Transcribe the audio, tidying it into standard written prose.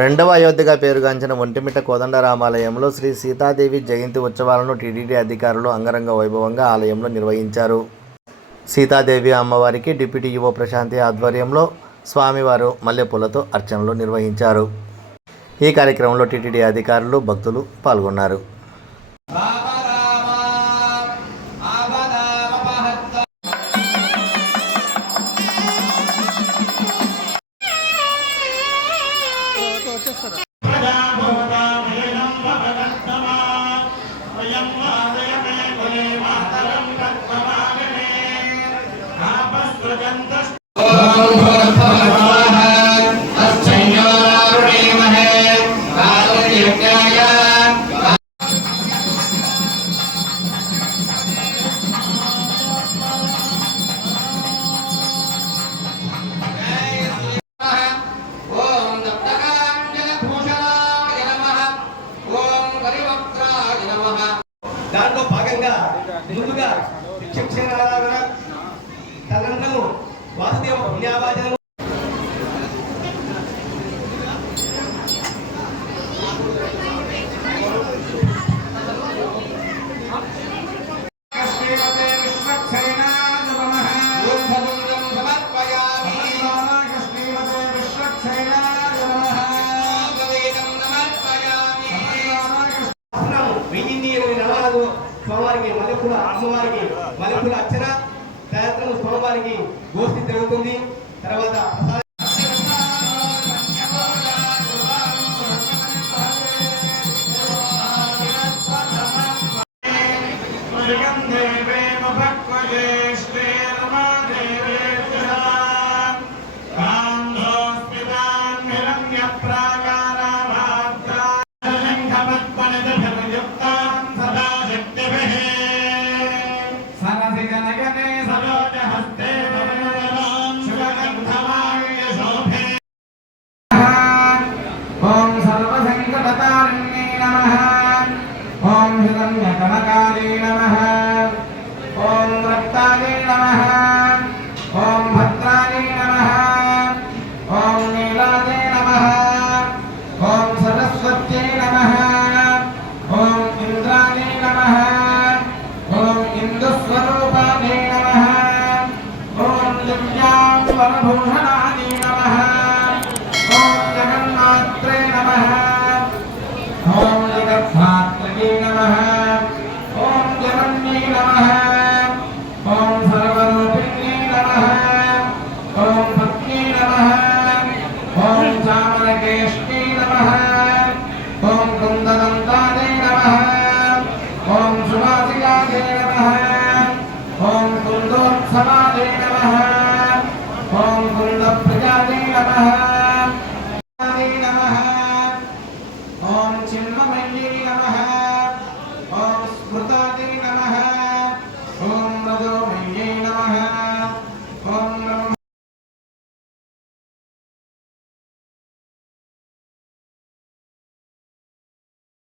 రెండవ అయోధ్యగా పేరుగాంచిన ఒంటిమిట్ట కోదండరామాలయంలో శ్రీ సీతాదేవి జయంతి ఉత్సవాలను టీటీడీ అధికారులు అంగరంగ వైభవంగా ఆలయంలో నిర్వహించారు. సీతాదేవి అమ్మవారికి డిప్యూటీ ఈవో ప్రశాంతి ఆధ్వర్యంలో స్వామివారు మల్లెపూలతో అర్చనలు నిర్వహించారు. ఈ కార్యక్రమంలో టీటీడీ అధికారులు, భక్తులు పాల్గొన్నారు. దాంట్లో భాగంగా ముందుగా శిక్షణారాధన, తదనంతరము వాసుదేవ పుణ్యావాచనము, స్వామివారికి మల్లెపూల, అమ్మవారికి మల్లెపూల అర్చన, సాయంత్రం స్వామివారికి గోష్ఠి జరుగుతుంది. తర్వాత కనకాలే నమః, ఓం రక్తాలే నమః, ఓం భద్రాలే నమః, ఓం నీలాదే నమః, ఓం సరస్వత్యై నమః, ఓం ఇంద్రాలే నమః, ఓం ఇందుస్వరూపాలే నమః, ఓం దివ్యాంబరభూషణాలే నమః, ఓం జగన్మాత్రే నమః, ఓం జగద్ధాత్రే నమః, ఓం జగన్నే నమః, ఓం సర్వరూపిణ్యే నమః, ఓం పత్న్యే నమః, ఓం చామరకేష్ణే నమః, ఓం కుందదంతాదే నమః, ఓం సువాసికాదే నమః, ఓం కుందోత్సవాదే నమః, ఓం కుందప్రజాదే నమః.